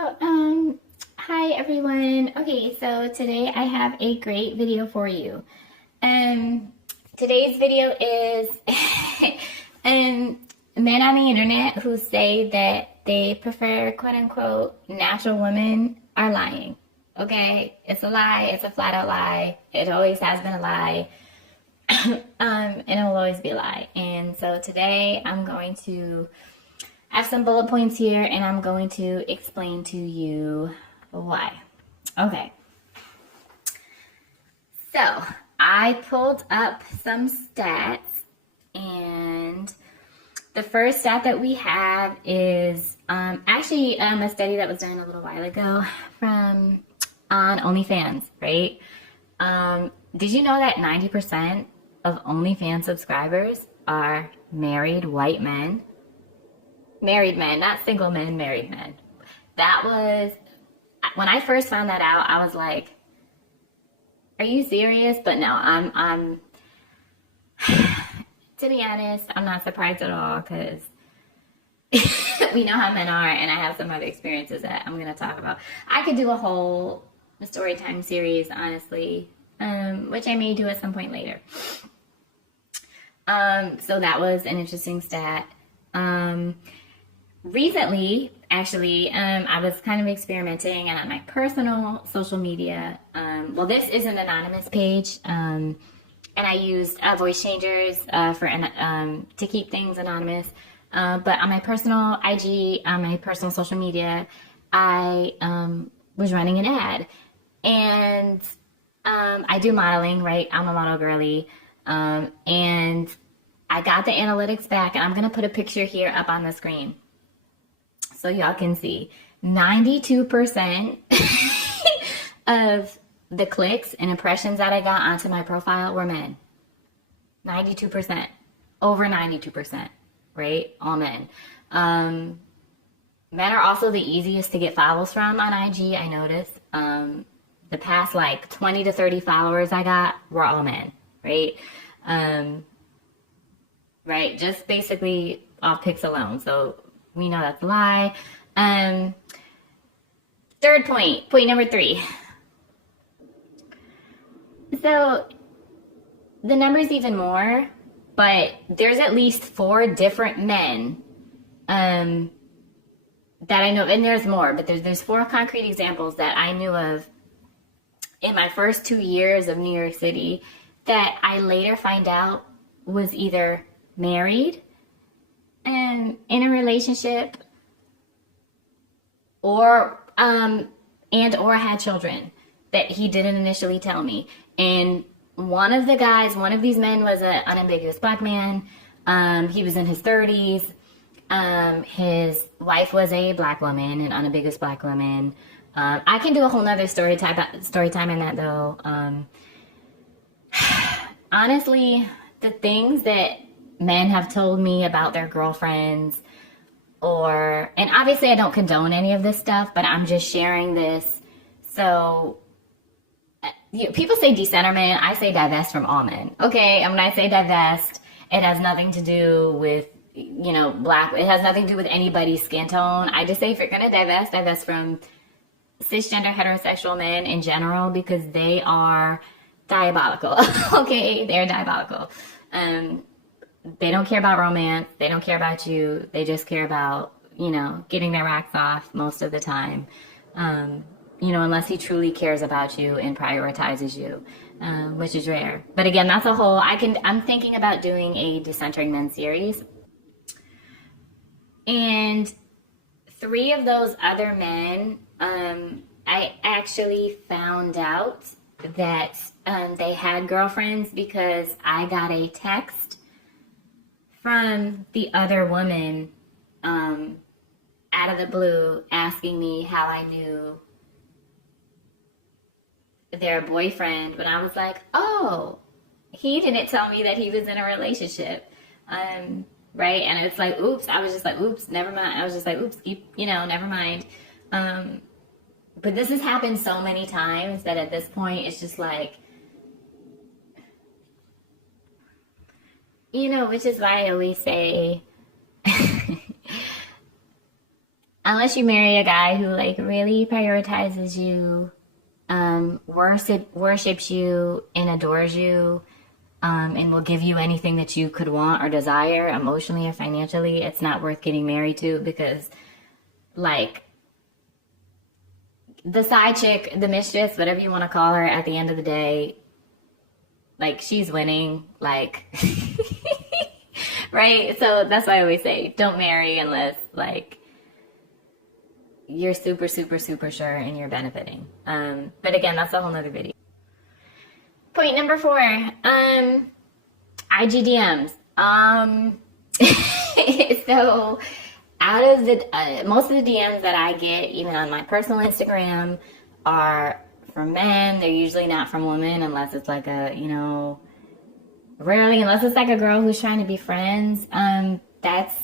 Hi everyone. Okay, so today I have a great video for you. Um, Today's video is men on the internet who say that they prefer quote unquote natural women are lying. Okay, it's a lie. It's a flat out lie. It always has been a lie. And it will always be a lie. And so today I'm going to I have some bullet points here and I'm going to explain to you why. Okay. So I pulled up some stats, and the first stat that we have is a study that was done a little while ago from on OnlyFans, right? Did you know that 90% of OnlyFans subscribers are married white men? Married men, not single men, married men. That was, when I first found that out, I was like, are you serious? But no, I'm to be honest, I'm not surprised at all because we know how men are, and I have some other experiences that I'm going to talk about. I could do a whole story time series, honestly, which I may do at some point later. So that was an interesting stat. Recently, actually, I was kind of experimenting, and on my personal social media, this is an anonymous page, and I used voice changers to keep things anonymous. But on my personal IG, on my personal social media, I was running an ad, and I do modeling, right? I'm a model girly, and I got the analytics back, and I'm gonna put a picture here up on the screen so y'all can see. 92% of the clicks and impressions that I got onto my profile were men. 92%. Over 92%, right? All men. Men are also the easiest to get follows from on IG, I noticed. The past like 20 to 30 followers I got were all men, right? Right, just basically off pics alone. So we know that's a lie. Third point number 3. So the number's even more, but there's at least 4 different men that I know, and there's more, but there's 4 concrete examples that I knew of in my first 2 years of New York City that I later find out was either married and in a relationship or or had children that he didn't initially tell me. And one of these men was an unambiguous black man. He was in his 30s. His wife was a black woman, an unambiguous black woman. I can do a whole nother story time in that though. Honestly, the things that men have told me about their girlfriends, and obviously I don't condone any of this stuff, but I'm just sharing this. So people say decenter men, I say divest from all men. Okay, and when I say divest, it has nothing to do with, black. It has nothing to do with anybody's skin tone. I just say if you're going to divest from cisgender heterosexual men in general, because they are diabolical. Okay, they're diabolical. They don't care about romance. They don't care about you. They just care about, getting their rocks off most of the time. Unless he truly cares about you and prioritizes you, which is rare. But again, that's a whole, I'm thinking about doing a decentering men series. And 3 of those other men, I actually found out that they had girlfriends because I got a text from the other woman out of the blue asking me how I knew their boyfriend, when I was like, oh, he didn't tell me that he was in a relationship. Right? And it's like, oops. I was just like, oops, never mind. I was just like, oops, never mind. But this has happened so many times that at this point it's just like, which is why I always say unless you marry a guy who like really prioritizes you, worships you and adores you, and will give you anything that you could want or desire emotionally or financially, it's not worth getting married to, because like the side chick, the mistress, whatever you want to call her, at the end of the day, like she's winning, like right? So that's why I always say don't marry unless like you're super, super, super sure and you're benefiting. But again, that's a whole nother video. Point number 4, IG DMs. So out of the most of the DMs that I get, even on my personal Instagram, are from men. They're usually not from women, unless it's like a, rarely, unless it's like a girl who's trying to be friends. That's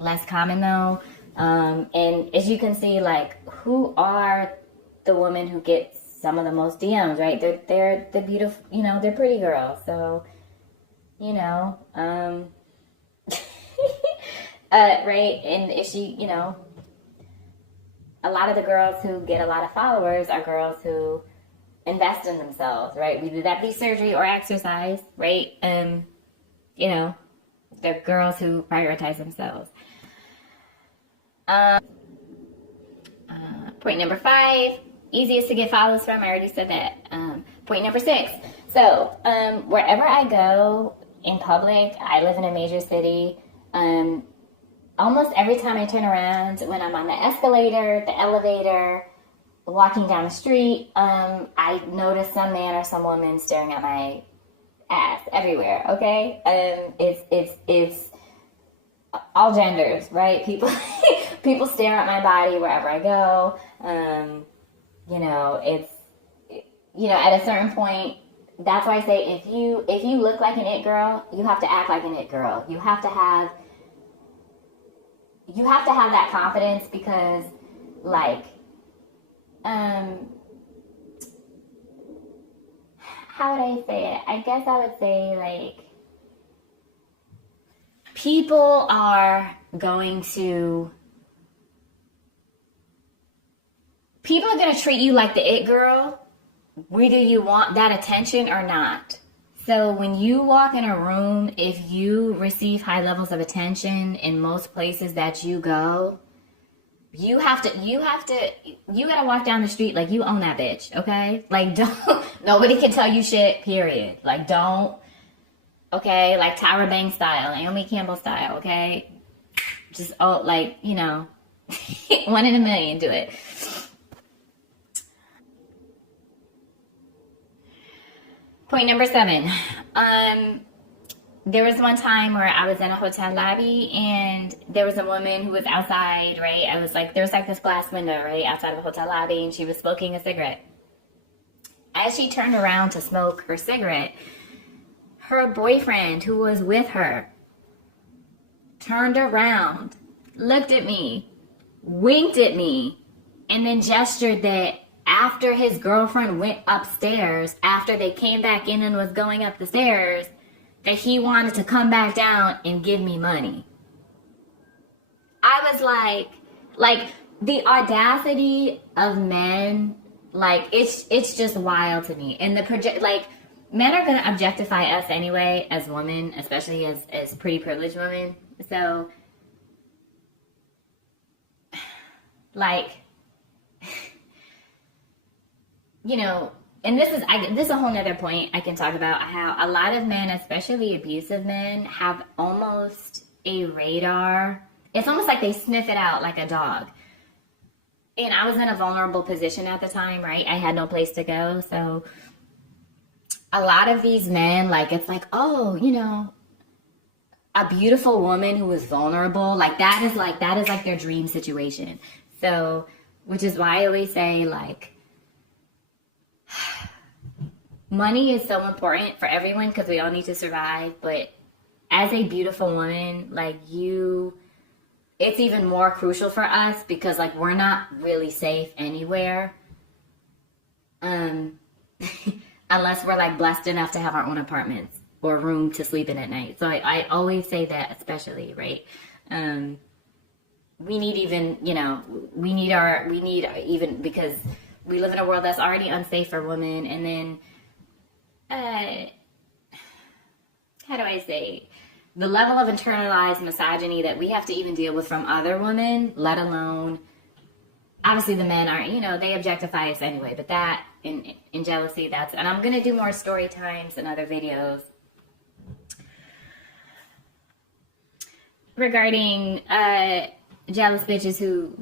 less common though. And as you can see, like, who are the women who get some of the most DMs, right? They're the beautiful, they're pretty girls. So, right? And if she, a lot of the girls who get a lot of followers are girls who invest in themselves, right? Whether that be surgery or exercise, right? They're girls who prioritize themselves. Point number 5, easiest to get follows from. I already said that. Point number 6. So, wherever I go in public, I live in a major city. Almost every time I turn around, when I'm on the escalator, the elevator, walking down the street, I notice some man or some woman staring at my ass everywhere. Okay, it's all genders, right? People stare at my body wherever I go. It's at a certain point. That's why I say if you look like an it girl, you have to act like an it girl. You have to have that confidence, because like how would I say it? I guess I would say like people are going to treat you like the it girl, whether you want that attention or not. So when you walk in a room, if you receive high levels of attention in most places that you go, you gotta walk down the street like you own that bitch, okay? Like, nobody can tell you shit, period. Like, don't, okay? Like Tyra Banks style, Naomi Campbell style, okay? Just, 1 in a million, do it. Point number 7. There was one time where I was in a hotel lobby and there was a woman who was outside, right? There was like this glass window, right, outside of a hotel lobby, and she was smoking a cigarette. As she turned around to smoke her cigarette, her boyfriend who was with her turned around, looked at me, winked at me, and then gestured that after his girlfriend went upstairs, after they came back in and was going up the stairs, that he wanted to come back down and give me money. I was like the audacity of men, like it's just wild to me. And men are gonna objectify us anyway as women, especially as pretty privileged women. So and this is a whole nother point I can talk about, how a lot of men, especially abusive men, have almost a radar. It's almost like they sniff it out like a dog. And I was in a vulnerable position at the time, right? I had no place to go. So a lot of these men, it's like, oh, a beautiful woman who is vulnerable, that is their dream situation. So, which is why I always say, money is so important for everyone because we all need to survive. But as a beautiful woman, it's even more crucial for us because we're not really safe anywhere. Unless we're blessed enough to have our own apartments or room to sleep in at night. So I always say that, especially, right? we need even, we need even, because we live in a world that's already unsafe for women. And then, how do I say, the level of internalized misogyny that we have to even deal with from other women, let alone, obviously the men aren't, they objectify us anyway, but that, in jealousy, and I'm going to do more story times and other videos regarding, jealous bitches who,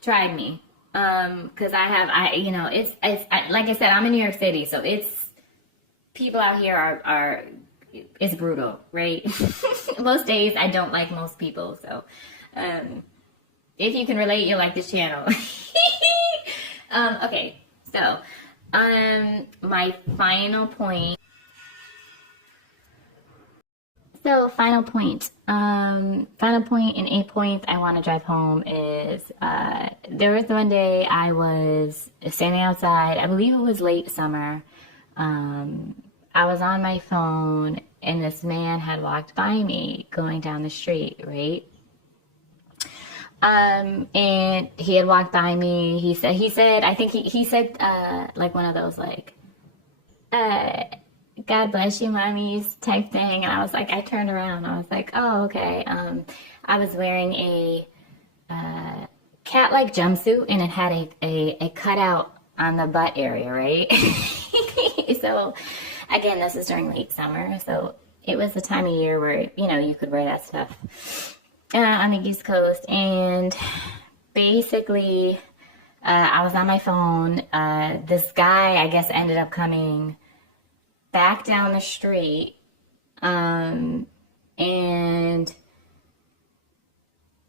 tried me. Cause it's like I said, I'm in New York City, so people out here are it's brutal, right? Most days I don't like most people, so if you can relate, you'll like this channel. Okay, so my final point. So final point and 8 points I want to drive home is there was one day I was standing outside. I believe it was late summer. I was on my phone and this man had walked by me going down the street, right? And he had walked by me. He said, I think he said, like one of those, like, God bless you, mommies type thing. And I was like, I turned around. I was like, oh, okay. I was wearing a, cat-like jumpsuit and it had a cutout on the butt area, right? So again, this is during late summer. So it was the time of year where, you could wear that stuff. On the East Coast, and basically I was on my phone. This guy, I guess, ended up coming back down the street, and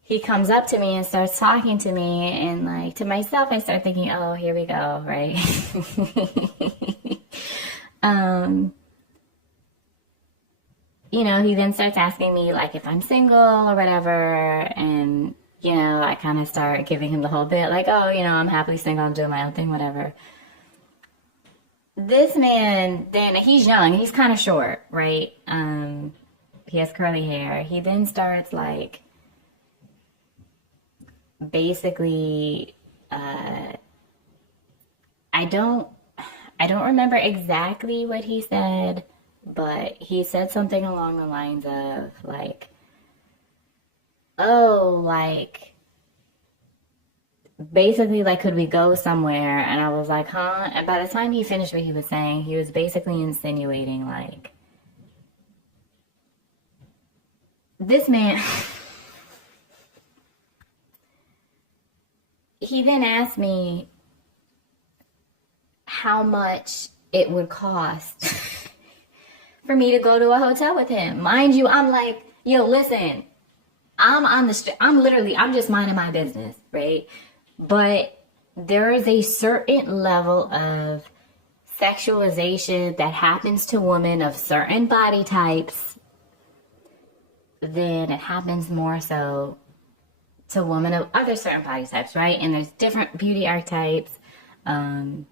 he comes up to me and starts talking to me, and like to myself I start thinking, oh, here we go, right? He then starts asking me, like, if I'm single or whatever, and, I kind of start giving him the whole bit, like, oh, I'm happily single, I'm doing my own thing, whatever. This man, then, he's young, he's kind of short, right? He has curly hair. He then starts, like, basically, I don't remember exactly what he said, but he said something along the lines of, like, oh, like, basically, like, could we go somewhere? And I was like, huh? And by the time he finished what he was saying, he was basically insinuating, like, this man, he then asked me how much it would cost for me to go to a hotel with him. Mind you, I'm like, yo, listen, I'm on the street. I'm just minding my business, right? But there is a certain level of sexualization that happens to women of certain body types than it happens more so to women of other certain body types, right? And there's different beauty archetypes, and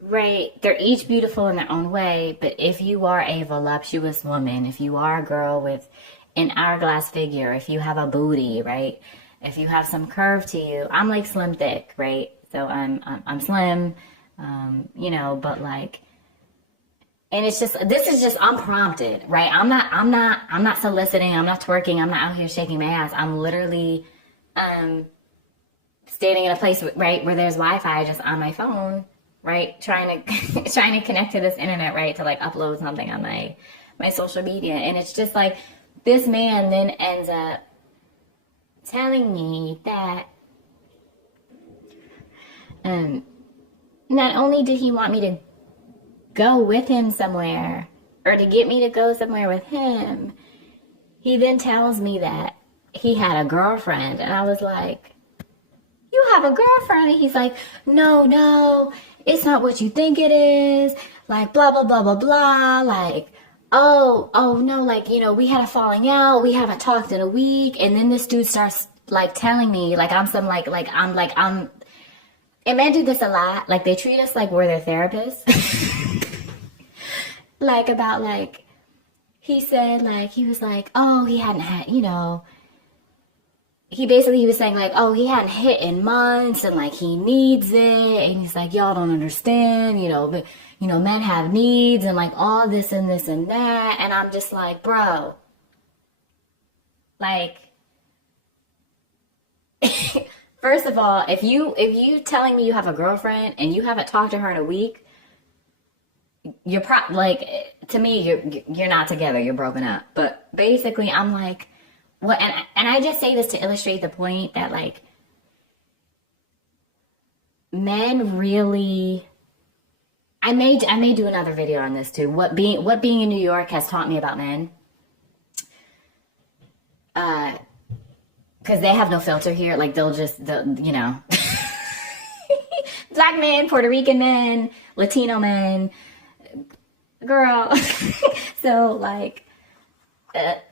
right, they're each beautiful in their own way, but if you are a voluptuous woman, if you are a girl with an hourglass figure, if you have a booty, right, if you have some curve to you, I'm like slim thick, right? So I'm slim, but like, and it's just, this is just unprompted, right? I'm not soliciting, I'm not twerking, I'm not out here shaking my ass. I'm literally standing in a place, right, where there's Wi-Fi just on my phone, right, trying to connect to this internet, right, to like upload something on my social media. And it's just like, this man then ends up telling me that not only did he want me to go with him somewhere, or to get me to go somewhere with him, he then tells me that he had a girlfriend. And I was like, you have a girlfriend? And he's like, no, it's not what you think it is, like, blah, blah, blah, blah, blah, like, oh, no, like, we had a falling out, we haven't talked in a week, and then this dude starts, like, telling me, like, I'm some, I'm, and men do this a lot, like, they treat us like we're their therapists, like, about, like, he said, like, he was like, oh, he hadn't had, you know, he was saying, like, oh, he hadn't hit in months and, like, he needs it. And he's like, y'all don't understand, you know, but, you know, men have needs and, like, all this and this and that. And I'm just like, bro, like, first of all, if you telling me you have a girlfriend and you haven't talked to her in a week, you're like, to me, you're not together, you're broken up. But basically, I'm like, what? And I just say this to illustrate the point that, like, men really. I may do another video on this too. What being in New York has taught me about men. Because they have no filter here. Like, you know, black men, Puerto Rican men, Latino men, girl. So, like,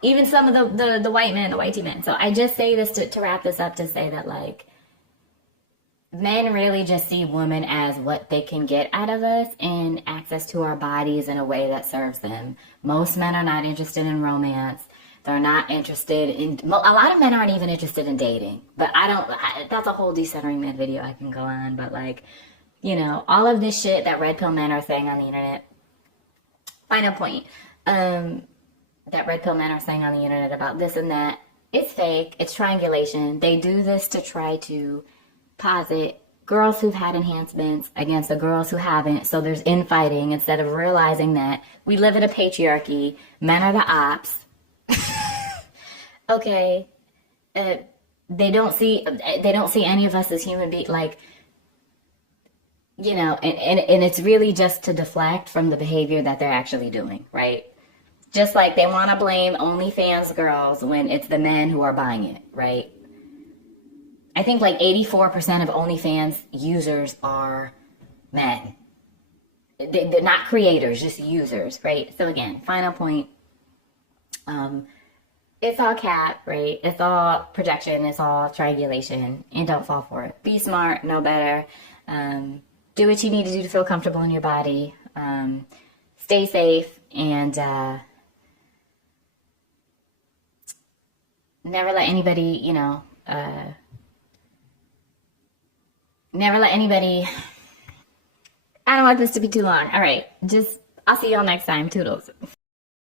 even some of the white men, the whitey men. So I just say this to wrap this up, to say that, like, men really just see women as what they can get out of us and access to our bodies in a way that serves them. Most men are not interested in romance. They're not interested in, a lot of men aren't even interested in dating. But that's a whole decentering men video I can go on. But, like, you know, all of this shit that red pill men are saying on the internet. Final point. That red pill men are saying on the internet about this and that. It's fake. It's triangulation. They do this to try to posit girls who've had enhancements against the girls who haven't. So there's infighting instead of realizing that we live in a patriarchy. Men are the ops. Okay. They don't see any of us as human beings, like, you know, and it's really just to deflect from the behavior that they're actually doing, right? Just like they want to blame OnlyFans girls when it's the men who are buying it, right? I think like 84% of OnlyFans users are men. They're not creators, just users, right? So again, final point. It's all cap, right? It's all projection. It's all triangulation. And don't fall for it. Be smart, know better. Do what you need to do to feel comfortable in your body. Stay safe. And never let anybody, you know, never let anybody. I don't want this to be too long. All right. I'll see y'all next time. Toodles.